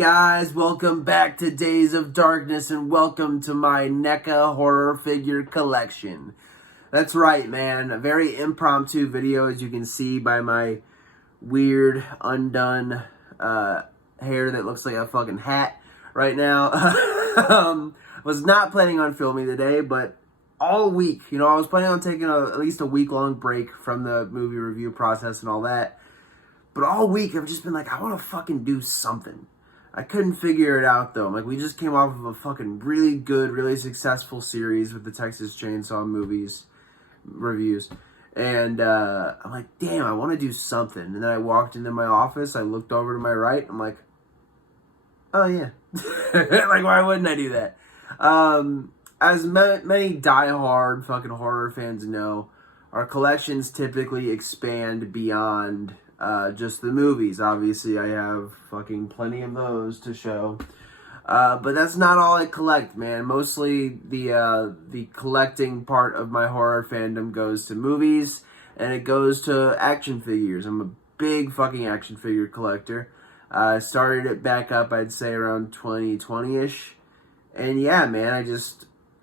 guys, welcome back to Days of Darkness and welcome to my NECA horror figure collection. That's right, man, a very impromptu video, as you can see by my weird, undone hair that looks like a fucking hat right now. Was not planning on filming today, but all week, I was planning on taking at least a week-long break from the movie review process and all that. But all week, I've just been like, I want to fucking do something. I couldn't figure it out, though. Like, we just came off of a fucking really good, really successful series with the Texas Chainsaw movies reviews. And I'm like, damn, I want to do something. And then I walked into my office. I looked over to my right. I'm like, oh, yeah. Like, why wouldn't I do that? As many diehard fucking horror fans know, our collections typically expand beyond just the movies. Obviously, I have fucking plenty of those to show. But that's not all I collect, man. Mostly the collecting part of my horror fandom goes to movies, and it goes to action figures. I'm a big fucking action figure collector. Started it back up, I'd say, around 2020-ish. And yeah, man,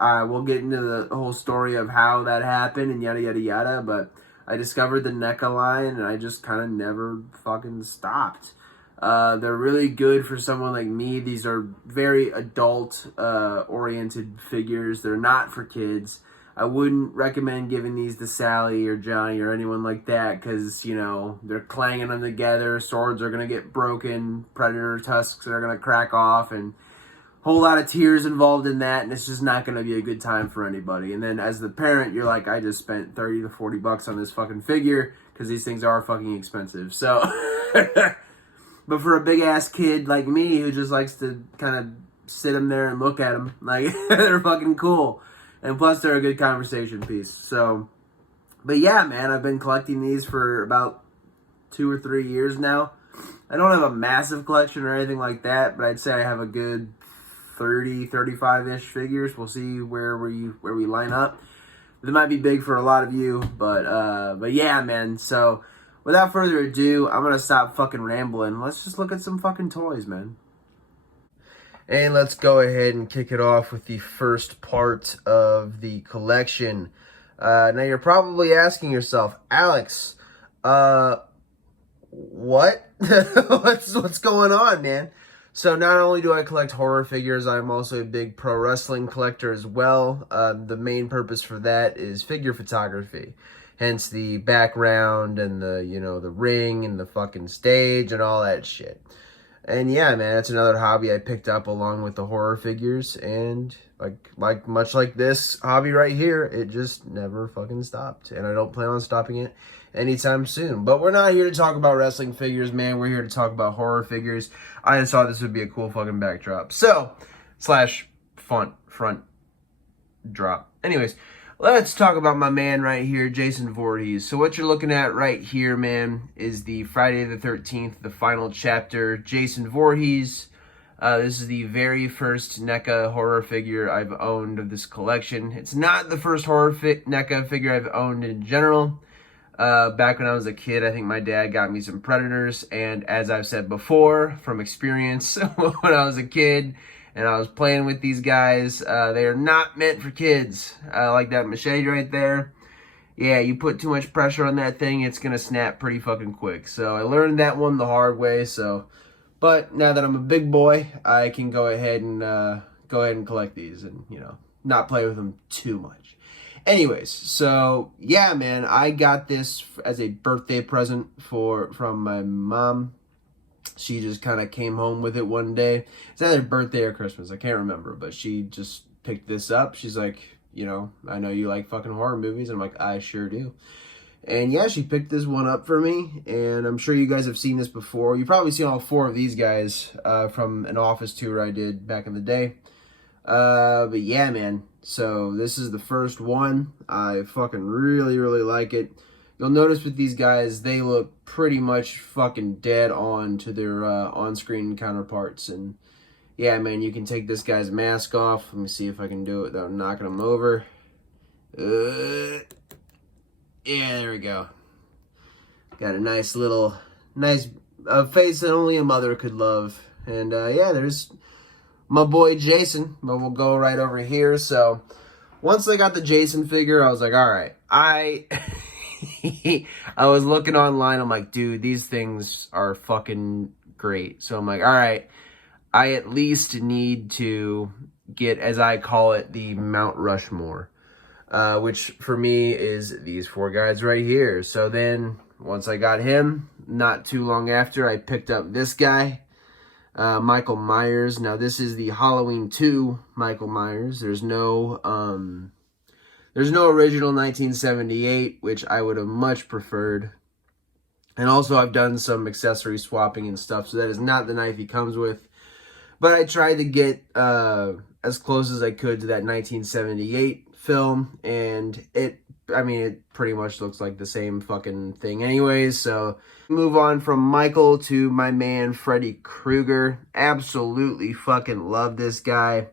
we'll get into the whole story of how that happened and yada, yada, yada, but I discovered the NECA line, and I just kind of never fucking stopped. They're really good for someone like me. These are very adult-oriented figures. They're not for kids. I wouldn't recommend giving these to Sally or Johnny or anyone like that because, they're clanging them together. Swords are going to get broken. Predator tusks are going to crack off, and whole lot of tears involved in that, and it's just not going to be a good time for anybody. And then as the parent, you're like, I just spent 30 to 40 bucks on this fucking figure because these things are fucking expensive. So, but for a big ass kid like me who just likes to kind of sit them there and look at them, like, they're fucking cool. And plus, they're a good conversation piece. So, but yeah, man, I've been collecting these for about 2 or 3 years now. I don't have a massive collection or anything like that, but I'd say I have a good 30, 35-ish figures. We'll see where we line up. They might be big for a lot of you, but yeah, man. So, without further ado, I'm gonna stop fucking rambling. Let's just look at some fucking toys, man. And let's go ahead and kick it off with the first part of the collection. Now, you're probably asking yourself, Alex, what? What's going on, man? So not only do I collect horror figures, I'm also a big pro wrestling collector as well. The main purpose for that is figure photography. Hence the background and the ring and the fucking stage and all that shit. And yeah, man, that's another hobby I picked up along with the horror figures. And much like this hobby right here, it just never fucking stopped. And I don't plan on stopping it anytime soon. But we're not here to talk about wrestling figures, man. We're here to talk about horror figures. I just thought this would be a cool fucking backdrop. So, / front drop. Anyways, let's talk about my man right here, Jason Voorhees. So what you're looking at right here, man, is the Friday the 13th, the final chapter, Jason Voorhees. This is the very first NECA horror figure I've owned of this collection. It's not the first horror NECA figure I've owned in general. Back when I was a kid, I think my dad got me some Predators, and as I've said before, from experience, when I was a kid and I was playing with these guys, they are not meant for kids. Like that machete right there. Yeah, you put too much pressure on that thing, it's gonna snap pretty fucking quick. So I learned that one the hard way. But now that I'm a big boy, I can go ahead and collect these and not play with them too much. Anyways, so yeah, man, I got this as a birthday present from my mom. She just kind of came home with it one day. It's either birthday or Christmas, I can't remember, but she just picked this up. She's like, I know you like fucking horror movies. And I'm like, I sure do. And yeah, she picked this one up for me, and I'm sure you guys have seen this before. You've probably seen all 4 of these guys from an office tour I did back in the day. But yeah, man. So this is the first one. I fucking really, really like it. You'll notice with these guys, they look pretty much fucking dead on to their on-screen counterparts. And yeah, man, you can take this guy's mask off. Let me see if I can do it without knocking him over. Yeah, there we go. Got a nice face that only a mother could love. And yeah, there's my boy Jason, but we'll go right over here. So once I got the Jason figure, I was like, all right, I was looking online. I'm like, dude, these things are fucking great. So I'm like, all right, I at least need to get, as I call it, the Mount Rushmore, which for me is these four guys right here. So then once I got him, not too long after, I picked up this guy, Michael Myers. Now this is the Halloween 2 Michael Myers. There's no original 1978, which I would have much preferred. And also I've done some accessory swapping and stuff, so that is not the knife he comes with. But I tried to get as close as I could to that 1978 film, and it pretty much looks like the same fucking thing anyways. So move on from Michael to my man Freddy Krueger. Absolutely fucking love this guy.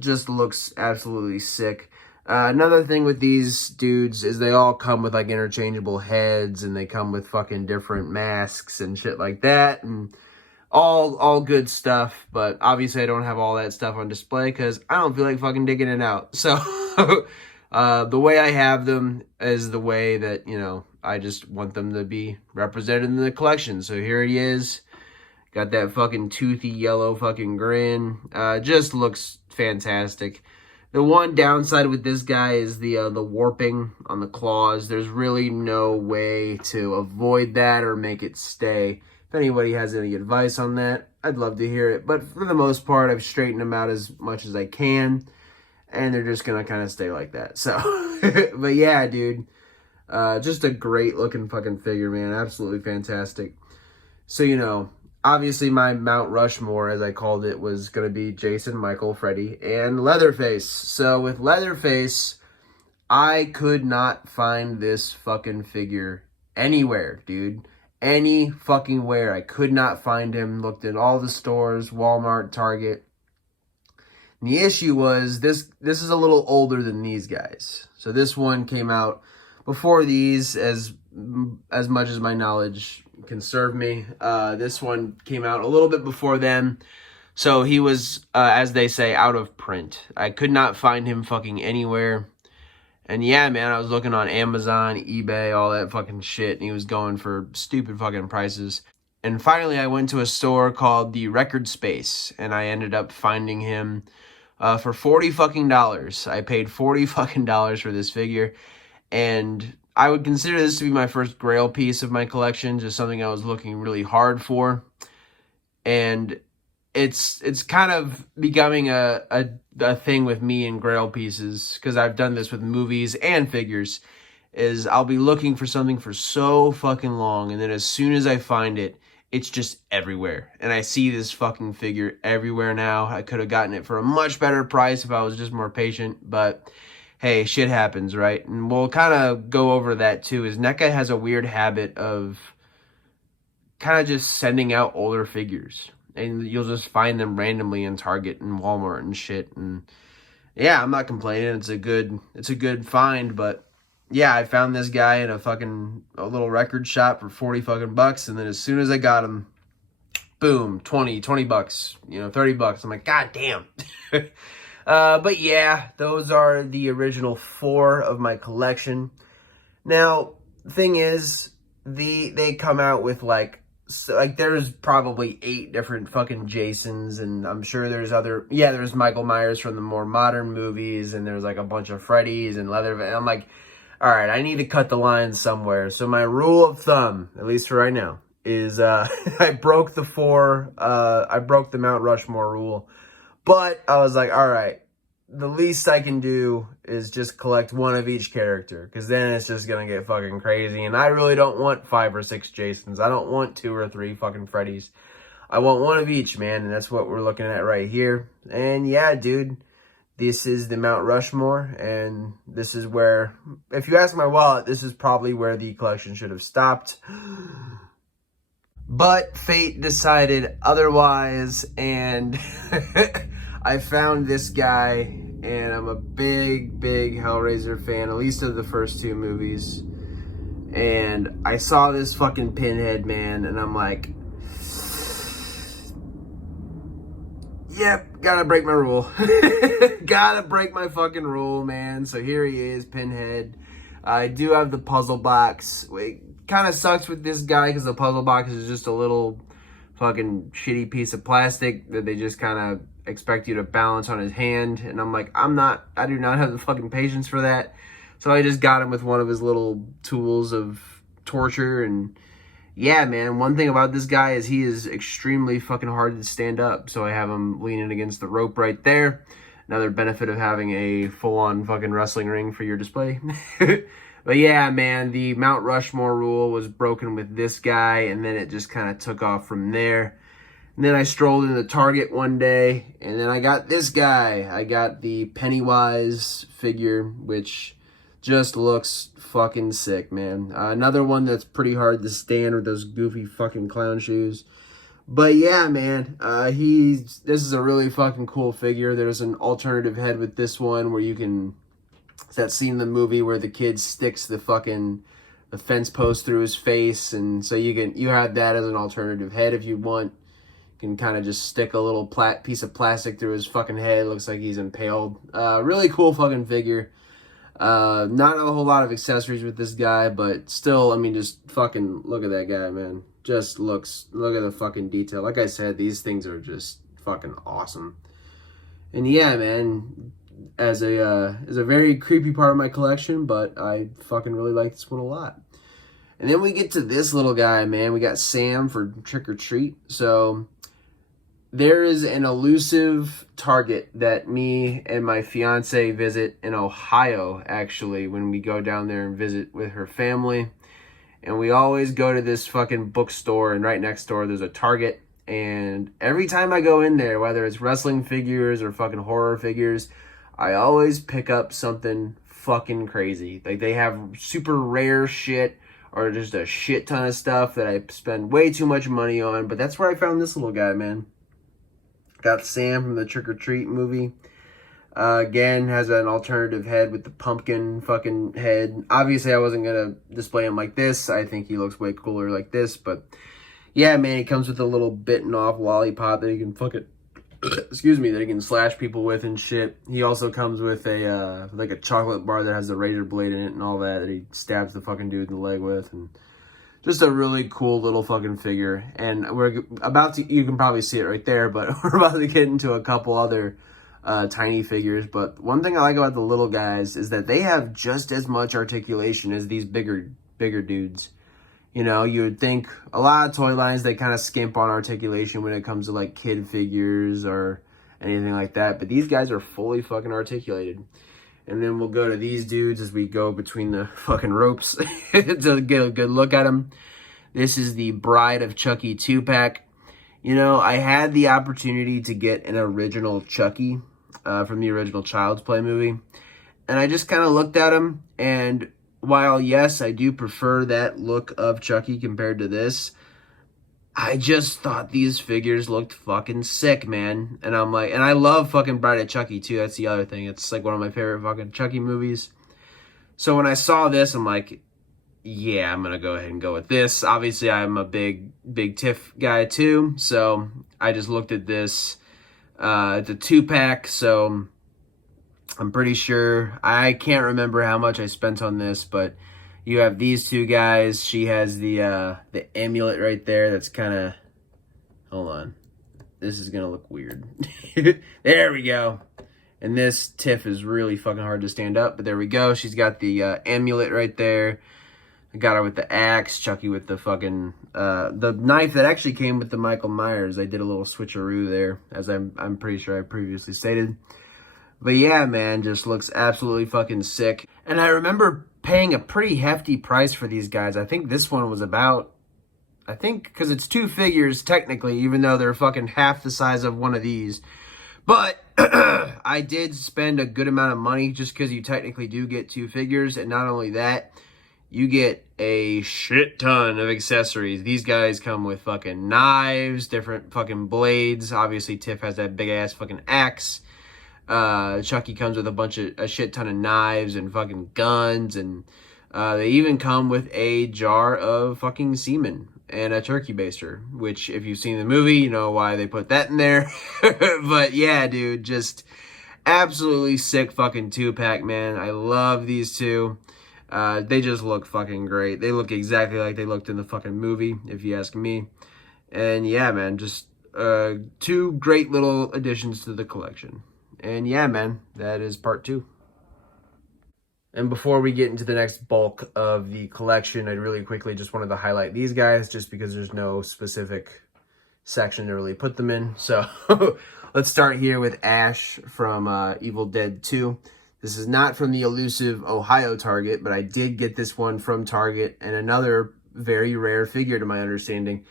Just looks absolutely sick. Another thing with these dudes is they all come with like interchangeable heads, and they come with fucking different masks and shit like that, and all good stuff. But obviously I don't have all that stuff on display because I don't feel like fucking digging it out. So the way I have them is the way that, you know, I just want them to be represented in the collection. So here he is. Got that fucking toothy yellow fucking grin. Just looks fantastic. The one downside with this guy is the warping on the claws. There's really no way to avoid that or make it stay. If anybody has any advice on that, I'd love to hear it. But for the most part, I've straightened them out as much as I can, and they're just gonna kind of stay like that. So, but yeah, dude, just a great looking fucking figure, man. Absolutely fantastic. So, you know, obviously my Mount Rushmore, as I called it, was going to be Jason, Michael, Freddy, and Leatherface. So with Leatherface, I could not find this fucking figure anywhere, dude. Any fucking where. I could not find him. Looked at all the stores, Walmart, Target. And the issue was this is a little older than these guys. So this one came out before these, as much as my knowledge can serve me. This one came out a little bit before them. So he was, as they say, out of print. I could not find him fucking anywhere. And yeah, man, I was looking on Amazon, eBay, all that fucking shit, and he was going for stupid fucking prices. And finally, I went to a store called the Record Space, and I ended up finding him for $40 fucking dollars. I paid $40 fucking dollars for this figure, and I would consider this to be my first grail piece of my collection, just something I was looking really hard for. And it's kind of becoming a thing with me and grail pieces, because I've done this with movies and figures, is I'll be looking for something for so fucking long, and then as soon as I find it, it's just everywhere. And I see this fucking figure everywhere now. I could have gotten it for a much better price if I was just more patient, but hey, shit happens, right? And we'll kind of go over that too, is NECA has a weird habit of kind of just sending out older figures. And you'll just find them randomly in Target and Walmart and shit. And yeah, I'm not complaining. It's a good find. But yeah, I found this guy in a little record shop for 40 fucking bucks. And then as soon as I got him, boom, 20 bucks, you know, 30 bucks. I'm like, God damn. But yeah, those are the original 4 of my collection. Now, the thing is, they come out with there's probably 8 different fucking Jasons, and I'm sure there's Michael Myers from the more modern movies, and there's like a bunch of Freddys and Leatherface. I'm like, all right, I need to cut the line somewhere. So my rule of thumb, at least for right now, is I broke the Mount Rushmore rule, but I was like, all right, the least I can do is just collect 1 of each character, because then it's just gonna get fucking crazy, and I really don't want 5 or 6 Jasons. I don't want 2 or 3 fucking Freddys. I want 1 of each, man, and that's what we're looking at right here. And yeah, dude, this is the Mount Rushmore, and this is where, if you ask my wallet, this is probably where the collection should have stopped. But fate decided otherwise, and I found this guy, and I'm a big Hellraiser fan, at least of the first 2 movies. And I saw this fucking Pinhead, man, and I'm like, Yep, gotta break my rule. Gotta break my fucking rule, man. So here he is, Pinhead. I do have the puzzle box. It kind of sucks with this guy because the puzzle box is just a little fucking shitty piece of plastic that they just kind of expect you to balance on his hand. And I'm like, I do not have the fucking patience for that. So I just got him with one of his little tools of torture. And yeah, man, one thing about this guy is he is extremely fucking hard to stand up. So I have him leaning against the rope right there. Another benefit of having a full-on fucking wrestling ring for your display. But yeah, man, the Mount Rushmore rule was broken with this guy, and then it just kind of took off from there. And then I strolled into Target one day, and then I got this guy. I got the Pennywise figure, which just looks fucking sick, man. Another one that's pretty hard to stand with those goofy fucking clown shoes. But yeah, man, this is a really fucking cool figure. There's an alternative head with this one where you can, it's that scene in the movie where the kid sticks the fence post through his face, and so you have that as an alternative head if you want. You can kind of just stick a little piece of plastic through his fucking head. Looks like he's impaled. Really cool fucking figure. Not a whole lot of accessories with this guy, but still, I mean, just fucking look at that guy, man. Just look at the fucking detail. Like I said, these things are just fucking awesome. And yeah, man, as a very creepy part of my collection, but I fucking really like this one a lot. And then we get to this little guy, man. We got Sam for Trick or Treat. So there is an elusive Target that me and my fiance visit in Ohio, actually, when we go down there and visit with her family. And we always go to this fucking bookstore, and right next door there's a Target. And every time I go in there, whether it's wrestling figures or fucking horror figures, I always pick up something fucking crazy. Like, they have super rare shit or just a shit ton of stuff that I spend way too much money on. But that's where I found this little guy, man. Got Sam from the Trick or Treat movie. Again, has an alternative head with the pumpkin fucking head. Obviously, I wasn't going to display him like this. I think he looks way cooler like this. But yeah, man, he comes with a little bitten off lollipop that he can fucking, excuse me, that he can slash people with and shit. He also comes with a, like a chocolate bar that has a razor blade in it and all that he stabs the fucking dude in the leg with. And just a really cool little fucking figure. And we're about to, you can probably see it right there, but we're about to get into a couple other tiny figures. But one thing I like about the little guys is that they have just as much articulation as these bigger dudes. You know, you would think a lot of toy lines, they kind of skimp on articulation when it comes to like kid figures or anything like that. But these guys are fully fucking articulated. And then we'll go to these dudes as we go between the fucking ropes to get a good look at them. This is the Bride of Chucky 2-pack. You know, I had the opportunity to get an original Chucky from the original Child's Play movie. And I just kind of looked at him. And while, yes, I do prefer that look of Chucky compared to this, I just thought these figures looked fucking sick, man. And I'm like, and I love fucking Bride of Chucky too. That's the other thing. It's like one of my favorite fucking Chucky movies. So when I saw this, I'm like, yeah, I'm going to go ahead and go with this. Obviously, I'm a big TIFF guy too. So I just looked at this. It's a 2-pack. So I'm pretty sure, I can't remember how much I spent on this, but you have these two guys. She has the amulet right there. That's kind of, hold on. This is going to look weird. There we go. And this TIFF is really fucking hard to stand up, but there we go. She's got the amulet right there. I got her with the axe, Chucky with the fucking, the knife that actually came with the Michael Myers. I did a little switcheroo there, as I'm pretty sure I previously stated. But yeah, man, just looks absolutely fucking sick. And I remember paying a pretty hefty price for these guys. I think this one was about, because it's 2 figures technically, even though they're fucking half the size of one of these. But I did spend a good amount of money just because you technically do get 2 figures. And not only that, you get a shit ton of accessories. These guys come with fucking knives, different fucking blades. Obviously, Tiff has that big ass fucking axe. Chucky comes with a shit ton of knives and fucking guns, and they even come with a jar of fucking semen. and a turkey baster, which if you've seen the movie, you know why they put that in there. But yeah, dude, just absolutely sick fucking 2-pack, man. I love these two. They just look fucking great. They look exactly like they looked in the fucking movie, if you ask me. And yeah, man, just two great little additions to the collection. And yeah, man, that is part 2. And before we get into the next bulk of the collection, I really quickly just wanted to highlight these guys just because there's no specific section to really put them in. So let's start here with Ash from Evil Dead 2. This is not from the elusive Ohio Target, but I did get this one from Target, and another very rare figure to my understanding.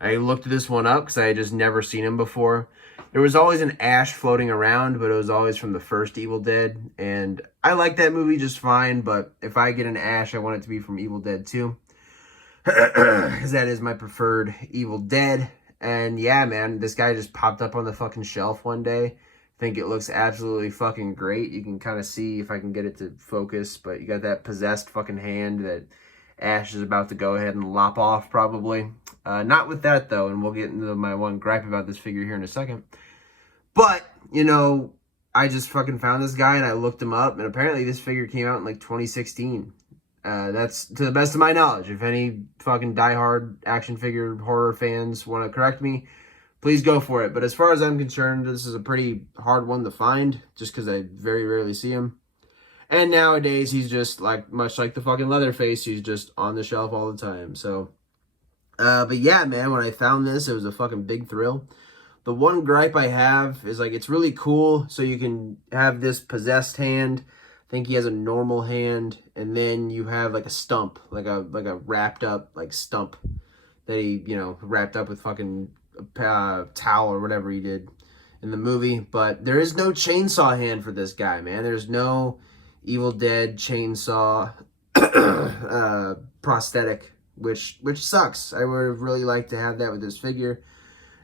I looked this one up because I had just never seen him before. There was always an Ash floating around, but it was always from the first Evil Dead, and I like that movie just fine, but if I get an Ash, I want it to be from Evil Dead 2, because that is my preferred Evil Dead. And yeah, man, this guy just popped up on the fucking shelf one day. I think it looks absolutely fucking great. You can kind of see if I can get it to focus, but you got that possessed fucking hand that Ash is about to go ahead and lop off, probably. Not with that, though, and we'll get into my one gripe about this figure here in a second. But, you know, I just fucking found this guy, and I looked him up, and apparently this figure came out in, like, 2016. That's to the best of my knowledge. If any fucking diehard action figure horror fans want to correct me, please go for it. But as far as I'm concerned, this is a pretty hard one to find, just because I very rarely see him. And nowadays, he's just like, much like the fucking Leatherface, he's just on the shelf all the time. So, but yeah, man, when I found this, it was a fucking big thrill. The one gripe I have is, like, it's really cool. So you can have this possessed hand. I think he has a normal hand. And then you have, like, a stump, like a wrapped up, like, stump that he, you know, wrapped up with fucking towel or whatever he did in the movie. But there is no chainsaw hand for this guy, man. There's no Evil Dead chainsaw prosthetic, which sucks. I would have really liked to have that with this figure.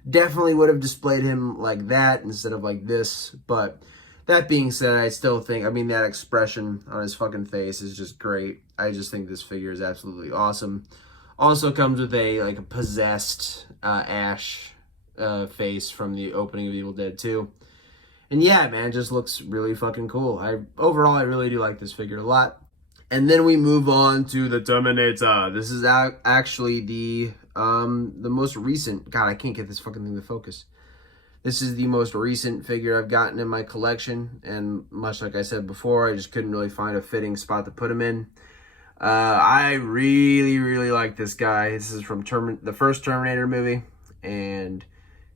Definitely would have displayed him like that instead of like this. But that being said, I still think, I mean, that expression on his fucking face is just great. I just think this figure is absolutely awesome. Also comes with a possessed Ash face from the opening of Evil Dead 2. And yeah, man, just looks really fucking cool. Overall, I really do like this figure a lot. And then we move on to the Terminator. This is actually the most recent. God, I can't get this fucking thing to focus. This is the most recent figure I've gotten in my collection, and much like I said before, I just couldn't really find a fitting spot to put him in. I really, really like this guy. This is from the first Terminator movie, and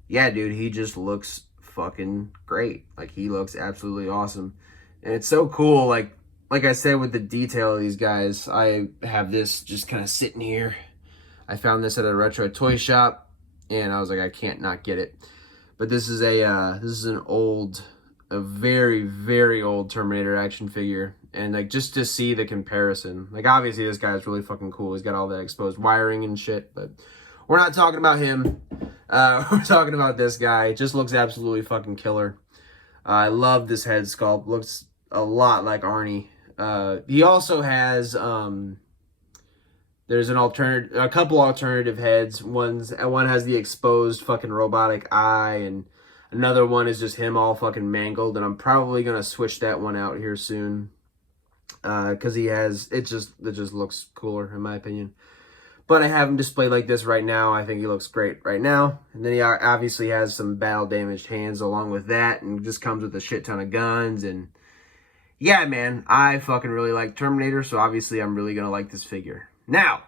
yeah, dude, he just looks fucking great. Like, he looks absolutely awesome, and it's so cool. Like I said, with the detail of these guys, I have this just kind of sitting here. I found this at a retro toy shop, and I was like, I can't not get it. But this is a very, very old Terminator action figure. And, like, just to see the comparison. Like, obviously, this guy is really fucking cool. He's got all that exposed wiring and shit. But we're not talking about him. We're talking about this guy. It just looks absolutely fucking killer. I love this head sculpt. Looks a lot like Arnie. He also has... there's a couple alternative heads. One has the exposed fucking robotic eye, and another one is just him all fucking mangled. And I'm probably gonna switch that one out here soon, because it just looks cooler in my opinion. But I have him displayed like this right now. I think he looks great right now. And then he obviously has some battle damaged hands along with that, and just comes with a shit ton of guns. And yeah, man, I fucking really like Terminator, so obviously I'm really gonna like this figure. Now,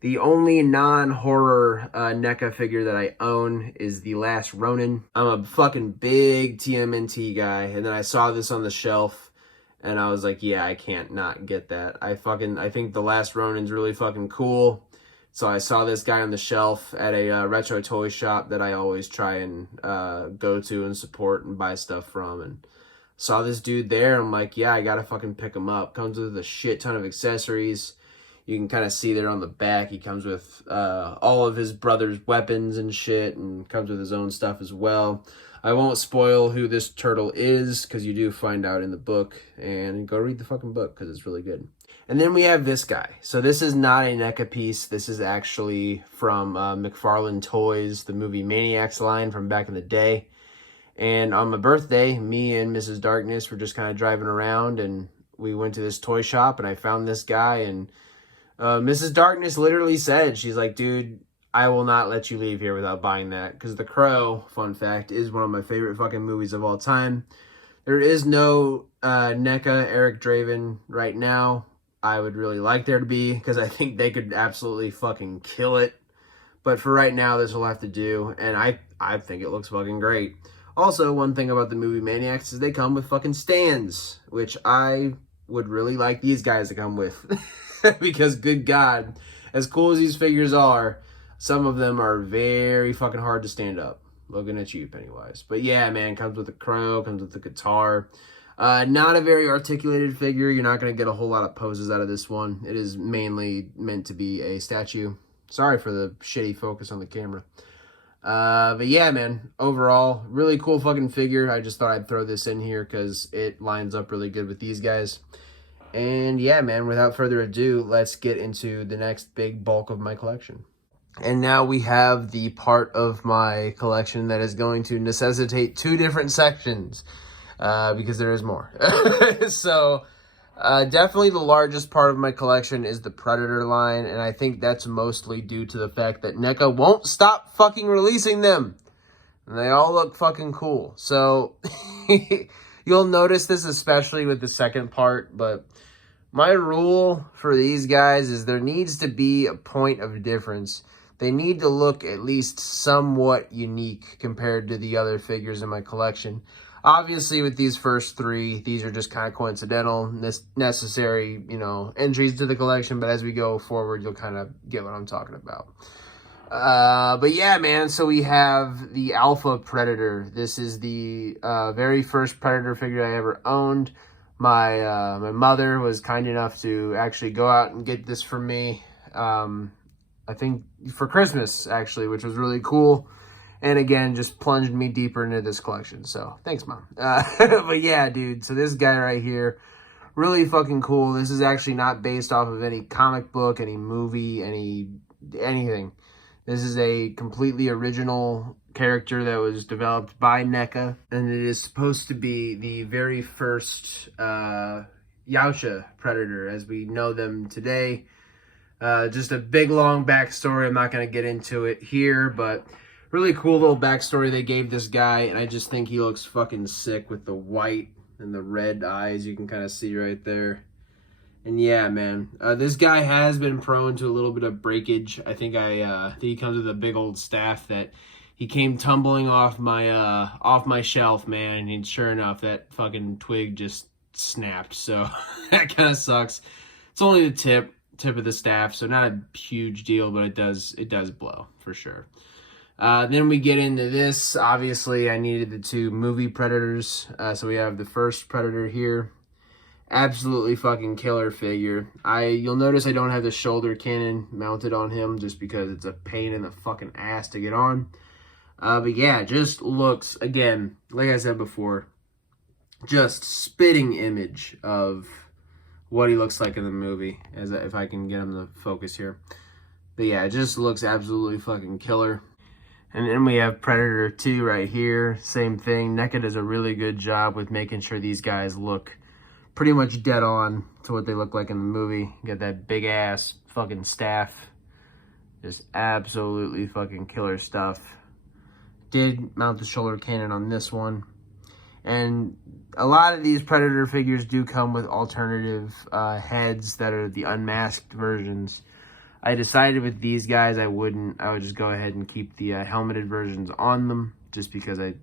the only non-horror NECA figure that I own is The Last Ronin. I'm a fucking big TMNT guy, and then I saw this on the shelf, and I was like, yeah, I can't not get that. I think The Last Ronin's really fucking cool. So I saw this guy on the shelf at a retro toy shop that I always try and go to and support and buy stuff from, and saw this dude there. I'm like, yeah, I gotta fucking pick him up. Comes with a shit ton of accessories. You can kind of see there on the back, he comes with all of his brother's weapons and shit, and comes with his own stuff as well. I won't spoil who this turtle is because you do find out in the book, and go read the fucking book because it's really good. And then we have this guy. So this is not a NECA piece. This is actually from McFarlane Toys, the movie Maniacs line from back in the day. And on my birthday, me and Mrs. Darkness were just kind of driving around, and we went to this toy shop, and I found this guy, and Mrs. Darkness literally said, she's like, dude, I will not let you leave here without buying that. Because The Crow, fun fact, is one of my favorite fucking movies of all time. There is no NECA Eric Draven right now. I would really like there to be, because I think they could absolutely fucking kill it. But for right now, this will have to do, and I think it looks fucking great. Also, one thing about the movie Maniacs is they come with fucking stands, which I would really like these guys to come with. Because, good God, as cool as these figures are, some of them are very fucking hard to stand up. Looking at you, Pennywise. But yeah, man, comes with a crow, comes with the guitar. Not a very articulated figure. You're not going to get a whole lot of poses out of this one. It is mainly meant to be a statue. Sorry for the shitty focus on the camera. But yeah, man, overall, really cool fucking figure. I just thought I'd throw this in here because it lines up really good with these guys. And yeah, man, without further ado, let's get into the next big bulk of my collection. And now we have the part of my collection that is going to necessitate two different sections, because there is more. So, definitely the largest part of my collection is the Predator line, and I think that's mostly due to the fact that NECA won't stop fucking releasing them. And they all look fucking cool. So, you'll notice this especially with the second part, but my rule for these guys is there needs to be a point of difference. They need to look at least somewhat unique compared to the other figures in my collection. Obviously, with these first three, these are just kind of coincidental, necessary, entries to the collection. But as we go forward, you'll kind of get what I'm talking about. But yeah, man, so we have the Alpha Predator. This is the very first Predator figure I ever owned. My mother was kind enough to actually go out and get this for me. I think for Christmas, actually, which was really cool. And again, just plunged me deeper into this collection. So, thanks, Mom. But yeah, dude, so this guy right here, really fucking cool. This is actually not based off of any comic book, any movie, anything. This is a completely original character that was developed by NECA. And it is supposed to be the very first Yautja Predator as we know them today. Just a big, long backstory. I'm not going to get into it here, but really cool little backstory they gave this guy, and I just think he looks fucking sick with the white and the red eyes you can kind of see right there. And yeah, man, this guy has been prone to a little bit of breakage. I think he comes with a big old staff that he came tumbling off my shelf, man, and sure enough, that fucking twig just snapped. So that kind of sucks. It's only the tip of the staff, so not a huge deal, but it does blow for sure. Then we get into this. Obviously, I needed the two movie Predators. So we have the first Predator here. Absolutely fucking killer figure. You'll notice I don't have the shoulder cannon mounted on him just because it's a pain in the fucking ass to get on. But yeah, just looks, again, like I said before, just spitting image of what he looks like in the movie, if I can get him to focus here. But yeah, it just looks absolutely fucking killer. And then we have Predator 2 right here. Same thing. NECA does a really good job with making sure these guys look pretty much dead on to what they look like in the movie. You got that big ass fucking staff. Just absolutely fucking killer stuff. Did mount the shoulder cannon on this one. And a lot of these Predator figures do come with alternative heads that are the unmasked versions. I decided with these guys I would just go ahead and keep the helmeted versions on them just because I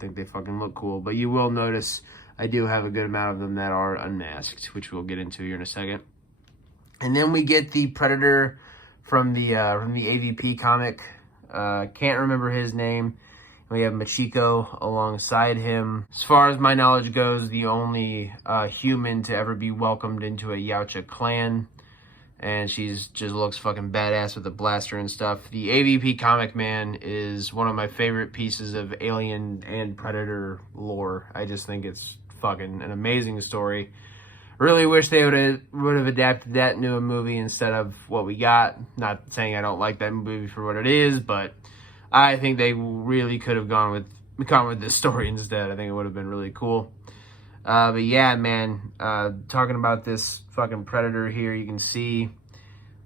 think they fucking look cool. But you will notice I do have a good amount of them that are unmasked, which we'll get into here in a second. And then we get the Predator from the AVP comic. Can't remember his name. We have Machiko alongside him. As far as my knowledge goes, the only human to ever be welcomed into a Yautja clan. and she's just looks fucking badass with the blaster and stuff. The AVP comic, man, is one of my favorite pieces of Alien and Predator lore. I just think it's fucking an amazing story. Really wish they would have adapted that into a movie instead of what we got. Not saying I don't like that movie for what it is, but I think they really could have gone with this story instead. I think it would have been really cool. But yeah, man, talking about this fucking Predator here, you can see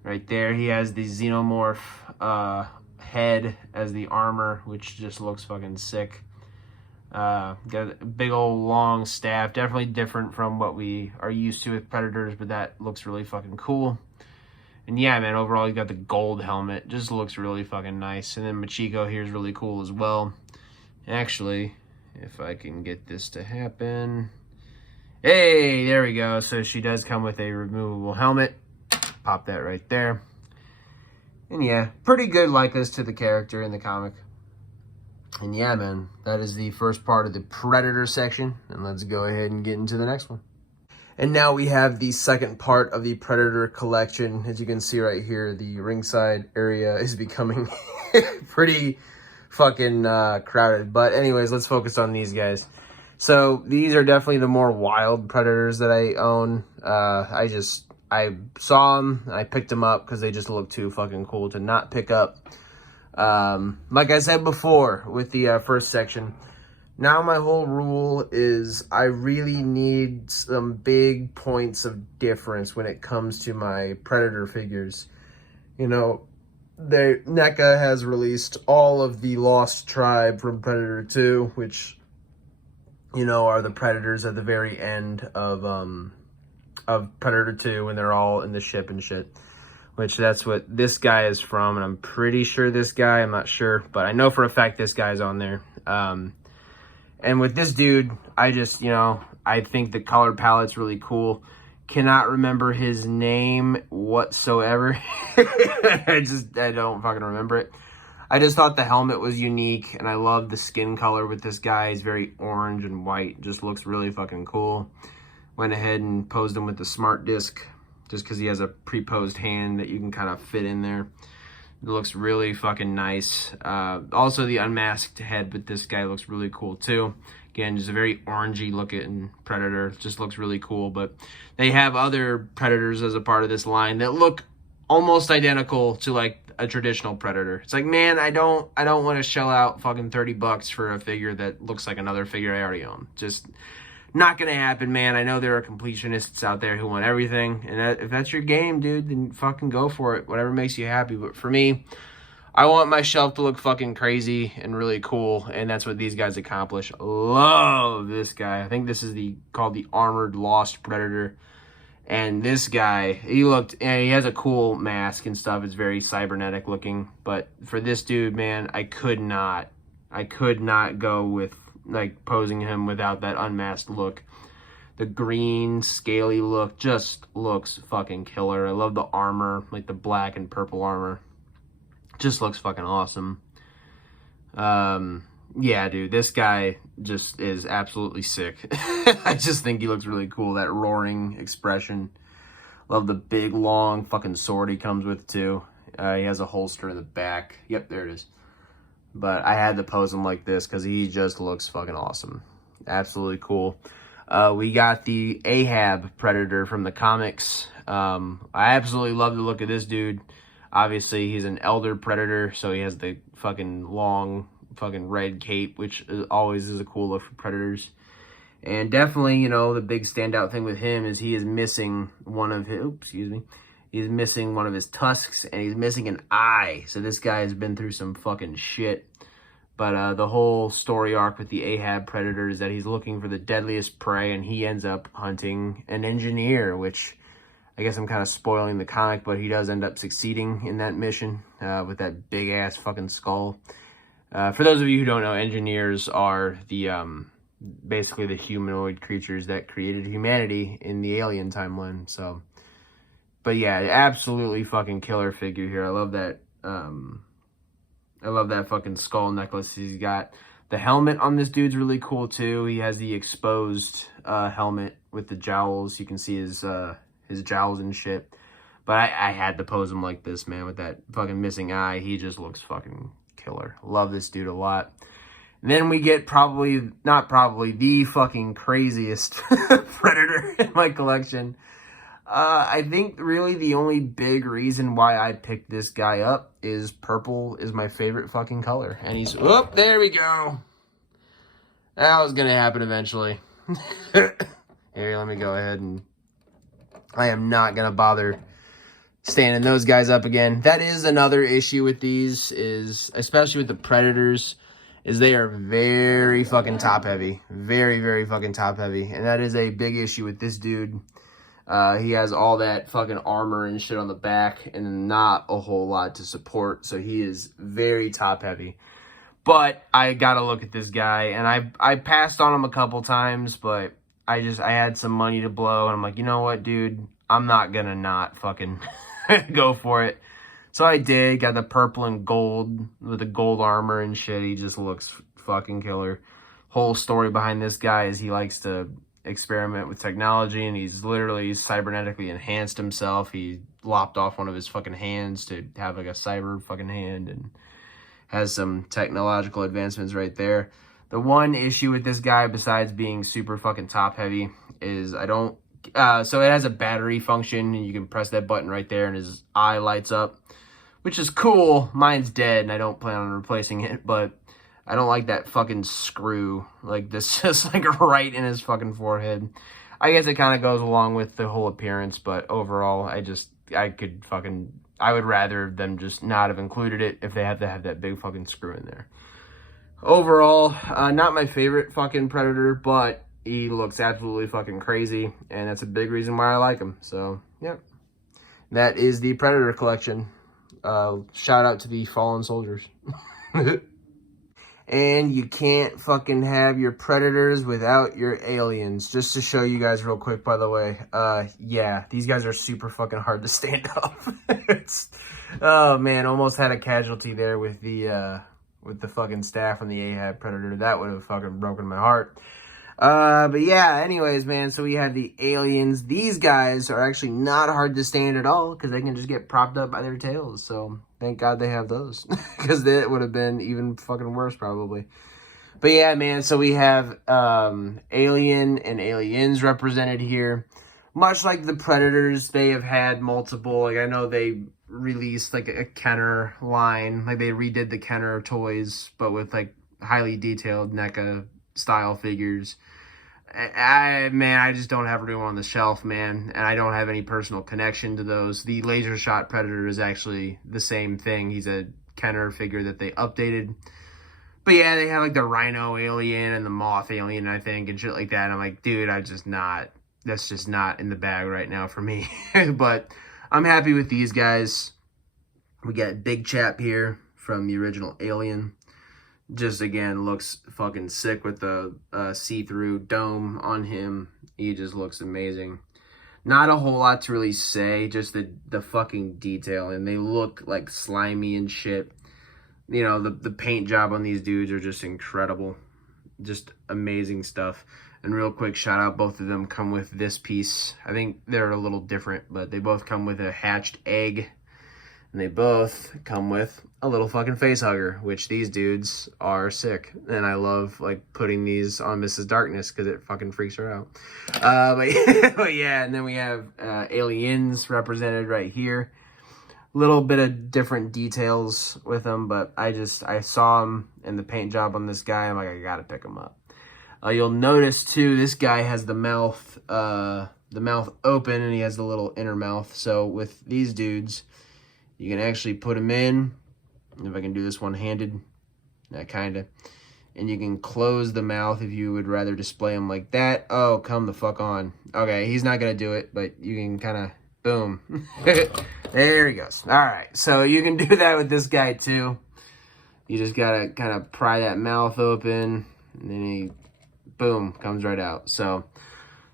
right there, he has the xenomorph head as the armor, which just looks fucking sick. Got a big old long staff, definitely different from what we are used to with Predators, but that looks really fucking cool. And yeah, man, overall, you got the gold helmet, just looks really fucking nice. And then Machiko here is really cool as well. Actually, if I can get this to happen. Hey, there we go. So she does come with a removable helmet. Pop that right there. And yeah, pretty good likeness to the character in the comic. And yeah, man, that is the first part of the Predator section. And let's go ahead and get into the next one. And now we have the second part of the Predator collection. As you can see right here, the ringside area is becoming pretty fucking crowded. But anyways, let's focus on these guys. So these are definitely the more wild Predators that I own. I saw them, and I picked them up because they just look too fucking cool to not pick up. Like I said before with the first section, now my whole rule is I really need some big points of difference when it comes to my Predator figures. You know, NECA has released all of the Lost Tribe from Predator 2, which, you know, are the Predators at the very end of Predator 2 when they're all in the ship and shit. Which that's what this guy is from, and I'm pretty sure this guy, I'm not sure, but I know for a fact this guy's on there. And with this dude, I just, you know, I think the color palette's really cool. Cannot remember his name whatsoever. I don't fucking remember it. I just thought the helmet was unique, and I love the skin color with this guy. He's very orange and white. Just looks really fucking cool. Went ahead and posed him with the smart disc, just because he has a pre-posed hand that you can kind of fit in there. It looks really fucking nice. Also, the unmasked head with this guy looks really cool too. Again, just a very orangey looking Predator. Just looks really cool. But they have other Predators as a part of this line that look almost identical to like a traditional Predator. It's like, man, I don't want to shell out fucking $30 for a figure that looks like another figure I already own. Just not gonna happen, man. I know there are completionists out there who want everything, and if that's your game, dude, then fucking go for it. Whatever makes you happy. But for me, I want my shelf to look fucking crazy and really cool, and that's what these guys accomplish. Love this guy. I think this is called the Armored Lost Predator. And this guy, he has a cool mask and stuff. It's very cybernetic looking. But for this dude, man, I could not go with like posing him without that unmasked look. The green scaly look just looks fucking killer. I love the armor, like the black and purple armor. Just looks fucking awesome. Yeah, dude, this guy just is absolutely sick. I just think he looks really cool. That roaring expression. Love the big long fucking sword he comes with too. He has a holster in the back. Yep, there it is. But I had to pose him like this because he just looks fucking awesome. Absolutely cool. We got the Ahab Predator from the comics. I absolutely love the look of this dude. Obviously, he's an elder Predator, so he has the fucking long fucking red cape, which always is a cool look for Predators. And definitely, you know, the big standout thing with him is he is missing one of his... Oops, excuse me. He's missing one of his tusks, and he's missing an eye. So this guy has been through some fucking shit. But the whole story arc with the Ahab Predator is that he's looking for the deadliest prey, and he ends up hunting an engineer, which I guess I'm kind of spoiling the comic, but he does end up succeeding in that mission with that big-ass fucking skull. For those of you who don't know, engineers are the basically the humanoid creatures that created humanity in the Alien timeline, so... But yeah, absolutely fucking killer figure here. I love that. I love that fucking skull necklace he's got. The helmet on this dude's really cool too. He has the exposed helmet with the jowls. You can see his jowls and shit. But I had to pose him like this, man, with that fucking missing eye. He just looks fucking killer. Love this dude a lot. And then we get not probably, the fucking craziest Predator in my collection. I think really the only big reason why I picked this guy up is purple is my favorite fucking color. And he's, oh, there we go. That was going to happen eventually. Here, let me go ahead and I am not going to bother standing those guys up again. That is another issue with these is, especially with the Predators, is they are very fucking top heavy. Very, very fucking top heavy. And that is a big issue with this dude. He has all that fucking armor and shit on the back and not a whole lot to support. So he is very top heavy. But I got to look at this guy, and I passed on him a couple times, but I had some money to blow, and I'm like, you know what, dude? I'm not going to not fucking go for it. So I did, got the purple and gold with the gold armor and shit. He just looks fucking killer. Whole story behind this guy is he likes to experiment with technology, and he's literally cybernetically enhanced himself. He lopped off one of his fucking hands to have like a cyber fucking hand, and has some technological advancements right there. The one issue with this guy, besides being super fucking top heavy, is so it has a battery function, and you can press that button right there, and his eye lights up, which is cool. Mine's dead, and I don't plan on replacing it, but I don't like that fucking screw, like this, just like right in his fucking forehead. I guess it kind of goes along with the whole appearance, but overall, I would rather them just not have included it if they have to have that big fucking screw in there. Overall, not my favorite fucking Predator, but he looks absolutely fucking crazy, and that's a big reason why I like him. So, yep. That is the Predator collection. Shout out to the fallen soldiers. And you can't fucking have your Predators without your aliens. Just to show you guys real quick, by the way. Yeah, these guys are super fucking hard to stand up. Oh, man, almost had a casualty there with the fucking staff on the Ahab Predator. That would have fucking broken my heart. But yeah, anyways, man, so we have the aliens. These guys are actually not hard to stand at all because they can just get propped up by their tails. So thank God they have those because that would have been even fucking worse probably. But yeah, man, so we have Alien and Aliens represented here. Much like the Predators, they have had multiple, like I know they released like a Kenner line. Like they redid the Kenner toys, but with like highly detailed NECA style figures. I just don't have room on the shelf, man, and I don't have any personal connection to those. The Laser Shot Predator is actually the same thing. He's a Kenner figure that they updated. But yeah, they have like the Rhino Alien and the Moth Alien, I think, and shit like that. And I'm like, dude, that's just not in the bag right now for me. But I'm happy with these guys. We got Big Chap here from the original Alien. Just, again, looks fucking sick with the see-through dome on him. He just looks amazing. Not a whole lot to really say, just the fucking detail. And they look, like, slimy and shit. You know, the paint job on these dudes are just incredible. Just amazing stuff. And real quick, shout out, both of them come with this piece. I think they're a little different, but they both come with a hatched egg. And they both come with a little fucking face hugger, which these dudes are sick. And I love, like, putting these on Mrs. Darkness because it fucking freaks her out. But yeah, and then we have Aliens represented right here. Little bit of different details with them, but I saw them and the paint job on this guy. I'm like, I gotta pick him up. You'll notice, too, this guy has the mouth open, and he has the little inner mouth. So with these dudes, you can actually put them in, if I can do this one-handed, that kind of, and you can close the mouth if you would rather display them like that. Oh, come the fuck on. Okay, he's not going to do it, but you can kind of, boom. There he goes. All right, so you can do that with this guy, too. You just got to kind of pry that mouth open, and then he, boom, comes right out. So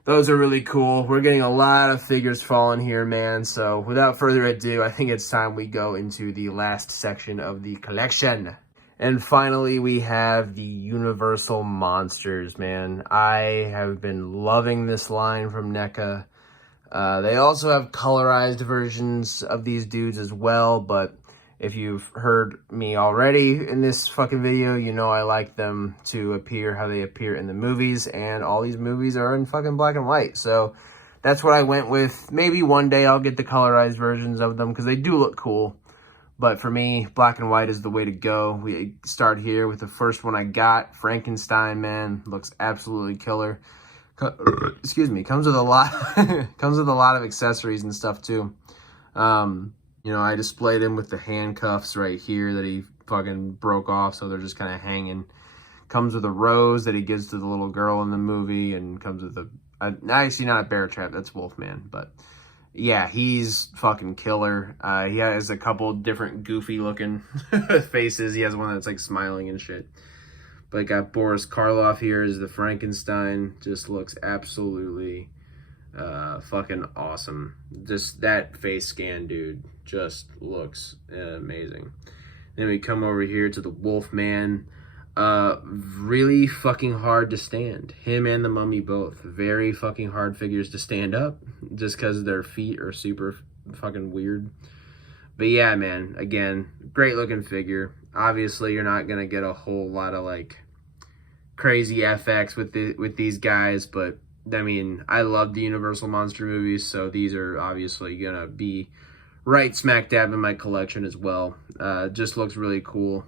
those are really cool. We're getting a lot of figures falling here, man. So without further ado, I think it's time we go into the last section of the collection. And finally, we have the Universal Monsters, man. I have been loving this line from NECA. They also have colorized versions of these dudes as well, but if you've heard me already in this fucking video, you know I like them to appear how they appear in the movies, and all these movies are in fucking black and white, so that's what I went with. Maybe one day I'll get the colorized versions of them, because they do look cool, but for me, black and white is the way to go. We start here with the first one I got, Frankenstein, man, looks absolutely killer. Excuse me, comes with a lot comes with a lot of accessories and stuff too. You know, I displayed him with the handcuffs right here that he fucking broke off, so they're just kind of hanging. Comes with a rose that he gives to the little girl in the movie, and comes with actually not a bear trap, that's Wolfman, but yeah, he's fucking killer. He has a couple different goofy looking faces. He has one that's like smiling and shit. But I got Boris Karloff here as the Frankenstein. Just looks absolutely fucking awesome. Just that face scan, dude, just looks amazing. Then we come over here to the Wolfman. Really fucking hard to stand. Him and the Mummy both. Very fucking hard figures to stand up, just because their feet are super fucking weird. But yeah, man, again, great looking figure. Obviously, you're not gonna get a whole lot of like crazy FX with these guys, but I mean, I love the Universal Monster movies, so these are obviously gonna be right smack dab in my collection as well. Just looks really cool.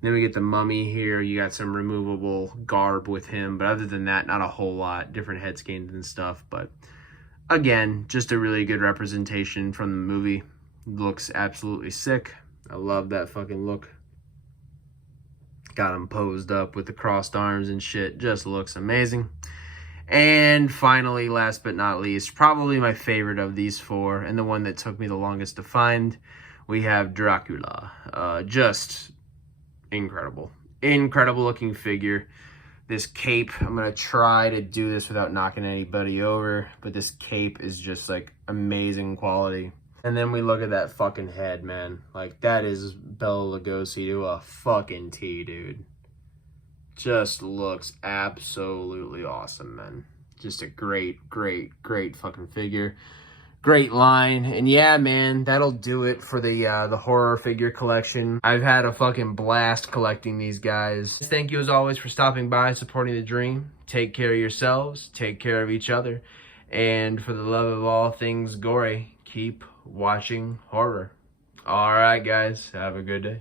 Then we get the Mummy here. You got some removable garb with him, but other than that, not a whole lot. Different head scans and stuff, but again, just a really good representation from the movie. Looks absolutely sick. I love that fucking look. Got him posed up with the crossed arms and shit. Just looks amazing. And finally, last but not least, probably my favorite of these four, and the one that took me the longest to find, we have Dracula. Just incredible. Incredible looking figure. This cape, I'm going to try to do this without knocking anybody over, but this cape is just like amazing quality. And then we look at that fucking head, man. Like, that is Bela Lugosi to a fucking T, dude. Just looks absolutely awesome, man. Just a great, great, great fucking figure. Great line. And yeah, man, that'll do it for the horror figure collection. I've had a fucking blast collecting these guys. Thank you as always for stopping by, supporting the dream. Take care of yourselves. Take care of each other. And for the love of all things gory, keep watching horror. All right, guys. Have a good day.